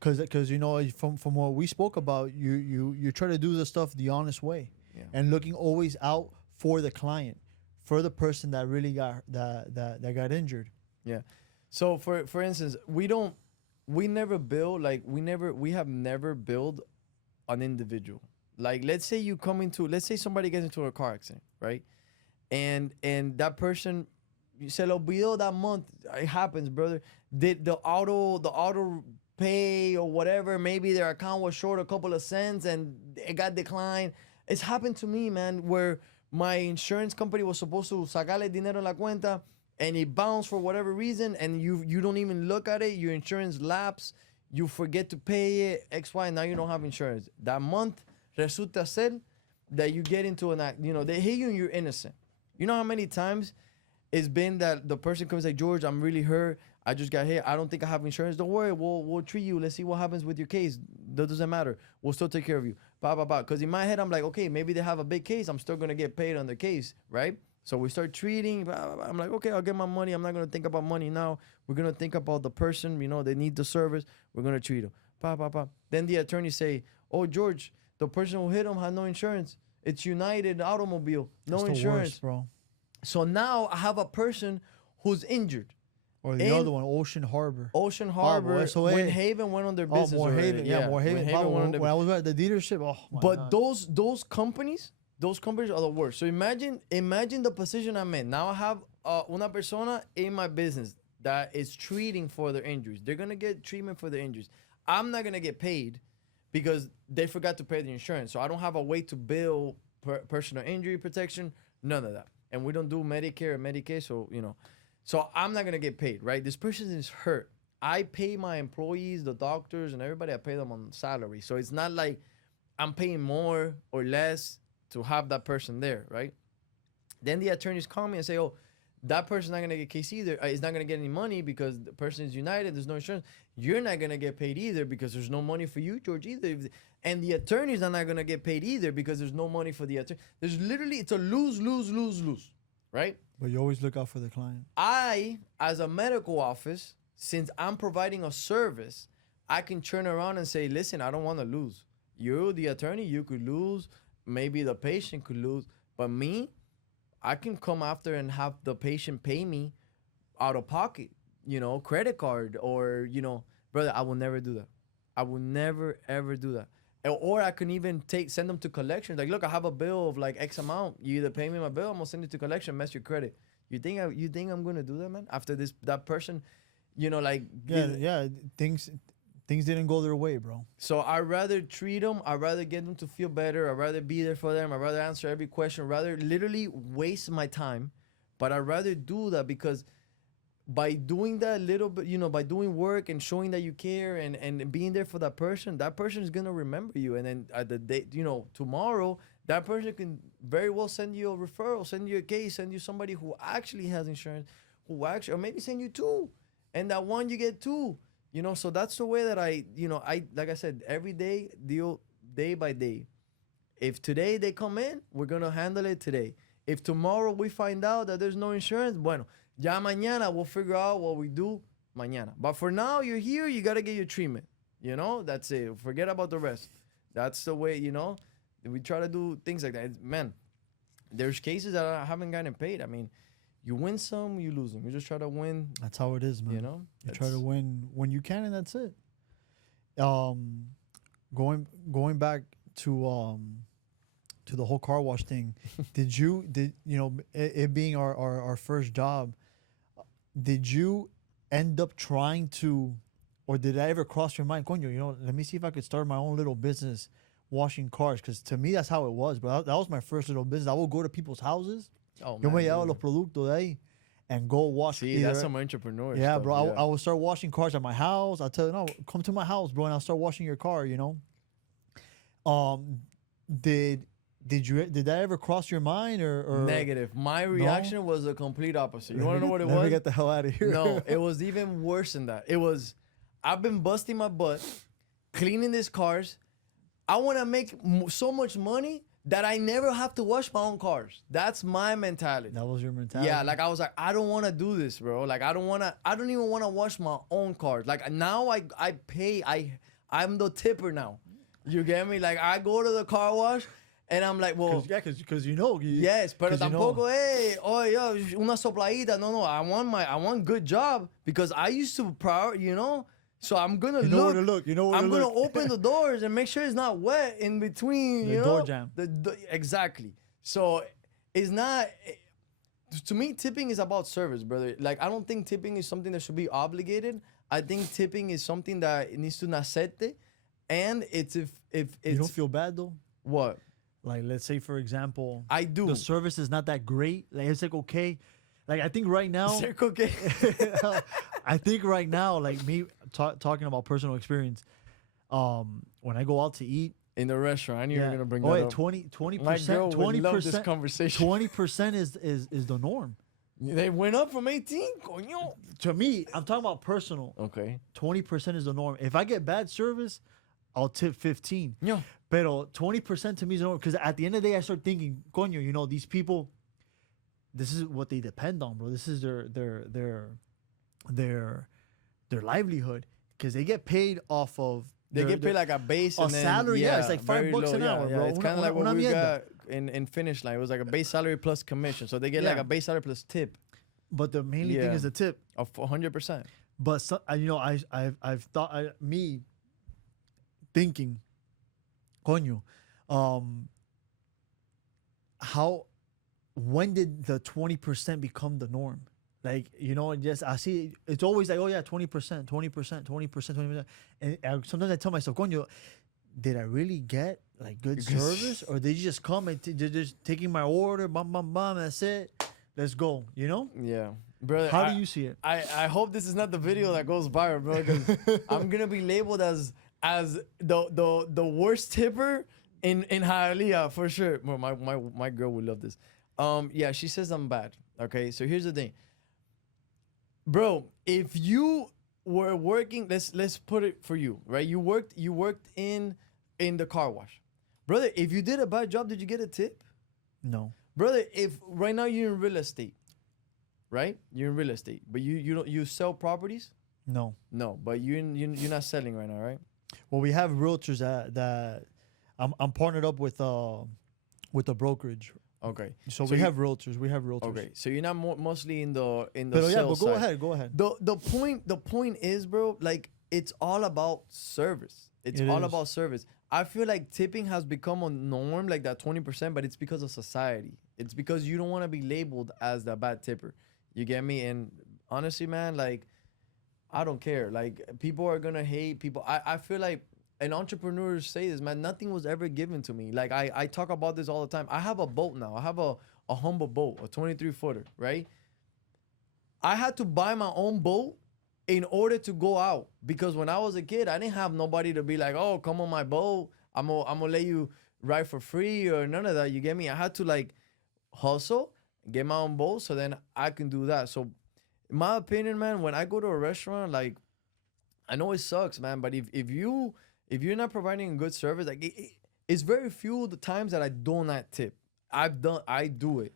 Because you know, from what we spoke about, you try to do the stuff the honest way, and looking always out for the client, for the person that really got that got injured. Yeah. So for instance, we have never billed an individual. Like let's say somebody gets into a car accident, right? And that person, se lo olvidó that month. It happens, brother. Did the auto pay or whatever, maybe their account was short a couple of cents and it got declined. It's happened to me, man, where my insurance company was supposed to sacarle dinero en la cuenta and it bounced for whatever reason, and you don't even look at it. Your insurance lapse, you forget to pay it, XY, now you don't have insurance. That month resulta ser that you get into they hit you and you're innocent. You know how many times it's been that the person comes like, George, I'm really hurt. I just got hit. I don't think I have insurance. Don't worry. We'll treat you. Let's see what happens with your case. That doesn't matter. We'll still take care of you. Because in my head, I'm like, okay, maybe they have a big case. I'm still going to get paid on the case, right? So we start treating. I'm like, okay, I'll get my money. I'm not going to think about money now. We're going to think about the person. They need the service. We're going to treat them. Then the attorney say, oh, George, the person who hit him had no insurance. It's United Automobile. No That's insurance. The worst, bro. So now I have a person who's injured. Or the other one, Ocean Harbor. When Haven went on their business. More Haven, More Haven. When I was at the dealership, but those companies are the worst. So imagine the position I'm in. Now I have una persona in my business that is treating for their injuries. They're gonna get treatment for their injuries. I'm not gonna get paid because they forgot to pay the insurance. So I don't have a way to bill personal injury protection. None of that. And we don't do Medicare or Medicaid, so So I'm not gonna get paid, right? This person is hurt. I pay my employees, the doctors, and everybody. I pay them on salary, so it's not like I'm paying more or less to have that person there, right? Then the attorneys call me and say, "Oh, that person's not gonna get case either. He's not gonna get any money because the person is United. There's no insurance. You're not gonna get paid either because there's no money for you, George, either. And the attorneys are not gonna get paid either because there's no money for the attorney. It's a lose, right?" But you always look out for the client. I, as a medical office, since I'm providing a service, I can turn around and say, listen, I don't want to lose. You, the attorney, you could lose. Maybe the patient could lose. But me, I can come after and have the patient pay me out of pocket, credit card or, brother, I will never do that. I will never, ever do that. Or I can even send them to collection. Like, look, I have a bill of like X amount. You either pay me my bill, I'm gonna send it to collection, mess your credit. You think I'm gonna do that, man? After that person, things didn't go their way, bro. So I'd rather treat them. I'd rather get them to feel better. I'd rather be there for them. I'd rather answer every question. Rather literally waste my time, but I'd rather do that because by doing that little bit, by doing work and showing that you care and being there for that person is going to remember you. And then at the day, tomorrow, that person can very well send you a referral, send you a case, send you somebody who actually has insurance, or maybe send you two. And that one, you get two, so that's the way that I like I said, every day, deal day by day. If today they come in, we're going to handle it today. If tomorrow we find out that there's no insurance, bueno, ya mañana we'll figure out what we do mañana. But for now, you're here, you got to get your treatment. That's it. Forget about the rest. That's the way, we try to do things like that. Man, there's cases that I haven't gotten paid. I mean, you win some, you lose them. You just try to win. That's how it is, man. You try to win when you can, and that's it. Going back to the whole car wash thing, it being our first job, did you end up trying to, or did I ever cross your mind, coño, let me see if I could start my own little business washing cars? Because to me, that's how it was. But that was my first little business. I would go to people's houses. Oh, yo me llevaba los productos de ahí and go wash. See, that's some entrepreneur yeah, stuff, bro. I would start washing cars at my house. I'll tell you, no, come to my house, bro, and I'll start washing your car, Did that ever cross your mind or negative? My reaction was the complete opposite. You want to know what it was? Let me get the hell out of here. No, it was even worse than that. It was, I've been busting my butt cleaning these cars. I want to make so much money that I never have to wash my own cars. That's my mentality. That was your mentality. Yeah, like I was like, I don't want to do this, bro. Like I don't even want to wash my own cars. Like now I pay, I'm the tipper now. You get me? Like I go to the car wash and I'm like, well, because you know. Yes, pero tampoco, hey, oh, yo, una sopladita. No, I want good job because I used to So I'm gonna You know where to look. You know where to look. I'm gonna open the doors and make sure it's not wet in between. The door jam. Exactly. So it's not. To me, tipping is about service, brother. Like I don't think tipping is something that should be obligated. I think tipping is something that it needs to nacerte, and it's if it's. You don't feel bad though. What? Like let's say for example, I do. The service is not that great. Like it's like okay. Like I think right now. It's okay. I think right now, like me talking about personal experience, when I go out to eat in the restaurant, I knew you were gonna bring that up. 20%, 20%, 20% is the norm. They went up from 18, coño. To me, I'm talking about personal. Okay. 20% is the norm. If I get bad service, I'll tip 15. Yeah. Pero 20% to me is the norm because at the end of the day, I start thinking, coño, you know, these people, this is what they depend on, bro. This is their livelihood because they get paid off of. They get paid like a base and then, salary. Yeah, it's like $5 an hour, bro. It's kind of like what we got in Finish Line. It was like a base salary plus commission, so they get like a base salary plus tip. But the mainly thing is the tip of 100%. But so, you know, I've thought me thinking, coño, when did the 20% become the norm? Like, you know, just I see it's always like, oh yeah, 20%, 20%. And sometimes I tell myself, coño, did I really get like good service, or did you just come and they're just taking my order, bam, that's it, let's go, you know? Yeah, brother. How do you see it? I hope this is not the video that goes viral, bro, because I'm gonna be labeled as the worst tipper in Hialeah for sure. Well, my girl would love this. Yeah, she says I'm bad. Okay, so here's the thing. Bro, if you were working, let's put it for you, right? You worked in the car wash. Brother, if you did a bad job, did you get a tip? No. Brother, if right now you're in real estate, right? You're in real estate, but you sell properties? No. No, but you're not selling right now, right? Well, we have realtors that I'm partnered up with a brokerage. Okay. So we have realtors. Okay. So you're not mostly in the but sales go side. Go ahead. The point is, bro, like it's all about service. It's all about service. I feel like tipping has become a norm, like that 20%, but it's because of society. It's because you don't want to be labeled as the bad tipper. You get me? And honestly, man, like I don't care. Like people are gonna hate people. I feel like, and entrepreneurs say this, man, nothing was ever given to me. Like I talk about this all the time. I have a boat now. I have a humble boat, a 23-footer, right? I had to buy my own boat in order to go out, because when I was a kid, I didn't have nobody to be like, oh, come on my boat. I'm gonna let you ride for free or none of that. You get me? I had to like hustle, get my own boat, so then I can do that. So in my opinion, man, when I go to a restaurant, like I know it sucks, man, but if you're not providing a good service, like it's very few the times that I do not tip. I do it.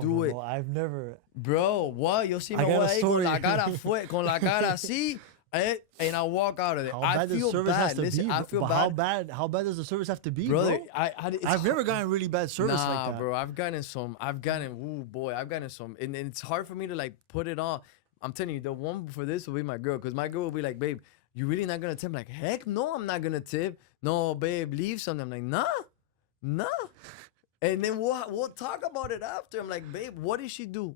Do it. I've never. Bro, what? Yo sí me voy ahí con la cara con la cara así, and I walk out of there. I feel bad. Listen, I feel bad. How bad does the service have to be, brother? Bro? I've never gotten really bad service like that. Nah, bro. I've gotten some, and it's hard for me to like put it on. I'm telling you, the one for this will be my girl, because my girl will be like, babe, you really not gonna tip? I'm like, heck no, I'm not gonna tip. No, babe, leave something. I'm like, nah. And then we'll talk about it after. I'm like, babe, what did she do?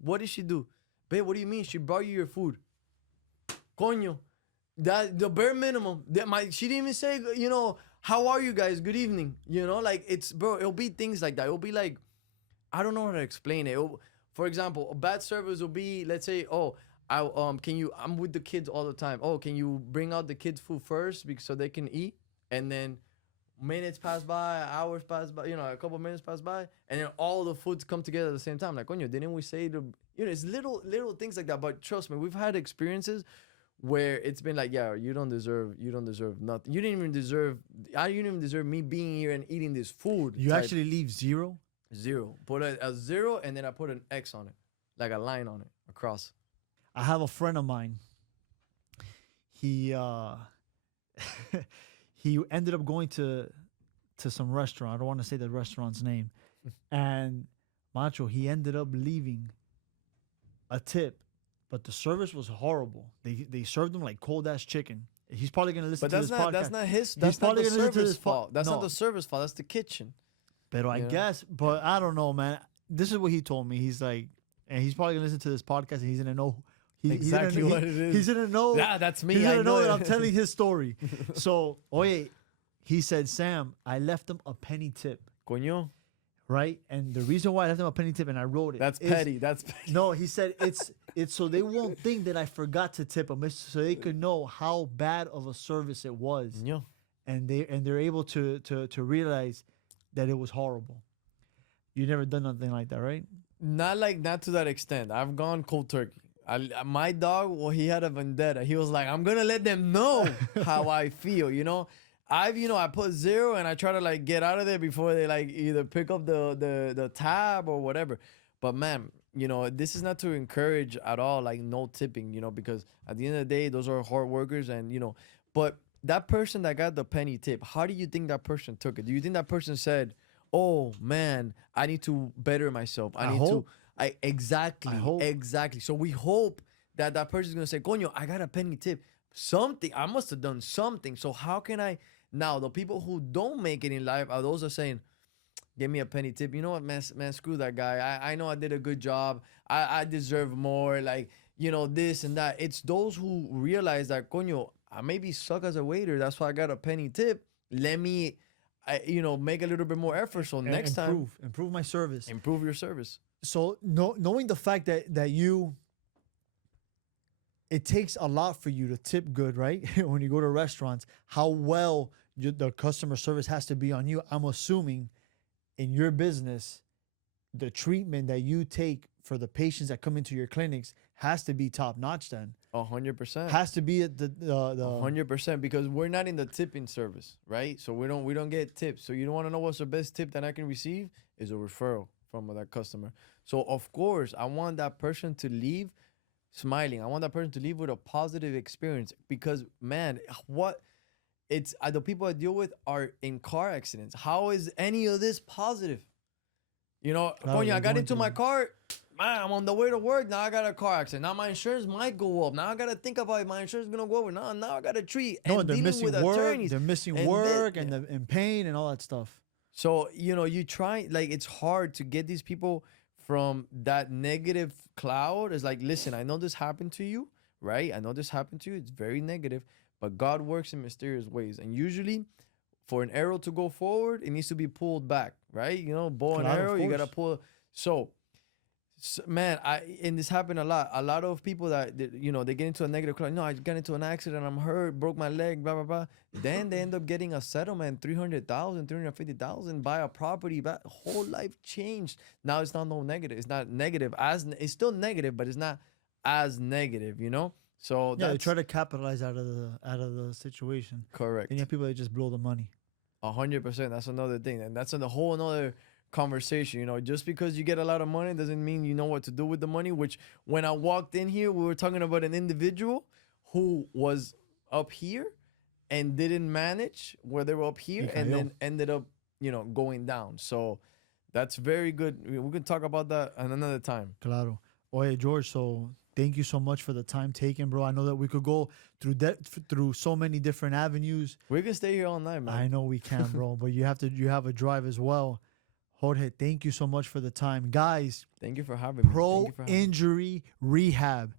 Babe, what do you mean? She brought you your food. Coño. That the bare minimum. She didn't even say, you know, how are you guys? Good evening. You know, like it'll be things like that. It'll be like, I don't know how to explain it. For example, a bad service will be, let's say, oh, I'm with the kids all the time. Oh, can you bring out the kids' food first so they can eat? And then minutes pass by, hours pass by, you know, a couple minutes pass by, and then all the foods come together at the same time. Like, coño, didn't we say it's little things like that. But trust me, we've had experiences where it's been like, yeah, you don't deserve nothing. You didn't even deserve me being here and eating this food. You actually leave 0? 0. Put a 0 and then I put an X on it, like a line on it, across. I have a friend of mine. He he ended up going to some restaurant. I don't want to say the restaurant's name. And Macho, he ended up leaving a tip, but the service was horrible. They served him like cold ass chicken. He's probably gonna listen to this podcast. That's not his. That's not the service fault. That's not the service fault. That's the kitchen. But I guess, but I don't know, man. This is what he told me. He's like, and he's probably gonna listen to this podcast, and he's gonna know exactly what it is. He's gonna know. Yeah, that's me. He's gonna know that I'm telling his story. So, he said, Sam, I left him a penny tip. Coño. Right? And the reason why I left him a penny tip, and I wrote it. That's petty. That's petty. No, he said it's so they won't think that I forgot to tip them. It's so they could know how bad of a service it was. Yeah. And they're able to realize that it was horrible. You never done nothing like that, right? Not to that extent. I've gone cold turkey. My dog, well, he had a vendetta. He was like, I'm gonna let them know how I feel, you know. I put 0 and I try to like get out of there before they like either pick up the tab or whatever. But man, you know, this is not to encourage at all, like no tipping, you know, because at the end of the day, those are hard workers and, you know, but that person that got the penny tip, how do you think that person took it? Do you think that person said, oh man, I need to better myself. Exactly. So we hope that person's going to say, coño, I got a penny tip. Something, I must have done something. So how can I, now the people who don't make it in life are those that are saying, give me a penny tip. You know what, man, screw that guy. I know I did a good job. I deserve more. Like, you know, this and that. It's those who realize that, coño, I maybe suck as a waiter. That's why I got a penny tip. Let me, make a little bit more effort. So next time. Improve my service. Improve your service. So knowing the fact that it takes a lot for you to tip good, right? When you go to restaurants, how well the customer service has to be on you. I'm assuming in your business, the treatment that you take for the patients that come into your clinics has to be top notch. Then 100% has to be at the 100%, because we're not in the tipping service, right? So we don't get tips. So you don't want to know what's the best tip that I can receive is a referral from that customer. So of course, I want that person to leave smiling. I want that person to leave with a positive experience, because man, the people I deal with are in car accidents. How is any of this positive? You know, I got into my car, man, I'm on the way to work. Now I got a car accident. Now my insurance might go up. Now I got to think about it. My insurance is going to go over. Now I got to treat. No, and they're missing work. They're missing work and they're in pain and all that stuff. So, you try, like, it's hard to get these people from that negative cloud. It's like, listen, I know this happened to you, right? I know this happened to you. It's very negative, but God works in mysterious ways. And usually for an arrow to go forward, it needs to be pulled back, right? You know, bow and arrow, you got to pull. So man, and this happened a lot. A lot of people that, they get into a negative cloud. No, I got into an accident. I'm hurt, broke my leg, blah, blah, blah. Then they end up getting a settlement, $300,000, $350,000, buy a property. But whole life changed. Now it's not no negative. It's not negative. It's still negative, but it's not as negative, you know? So yeah, they try to capitalize out of the situation. Correct. And you have people that just blow the money. 100%. That's another thing. And that's a whole another conversation. You know, just because you get a lot of money doesn't mean you know what to do with the money. Which when I walked in here, we were talking about an individual who was up here and didn't manage where they were up here, and then ended up, going down. So that's very good. We can talk about that another time. Claro. Oye, George, so thank you so much for the time taken, bro. I know that we could go through so many different avenues. We can stay here all night, man. I know we can, bro, but you have a drive as well. Jorge, thank you so much for the time. Guys, thank you for having me. Pro Injury Rehab,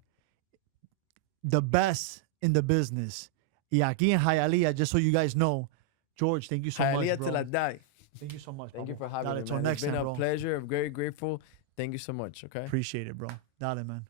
the best in the business. Y aquí en Hialeah, just so you guys know, George, thank you so much, bro. Hialeah till I die. Thank you so much, bro. Thank you for having me, Until man. next It's been time, a pleasure. I'm very grateful. Thank you so much, okay? Appreciate it, bro. Dale, man.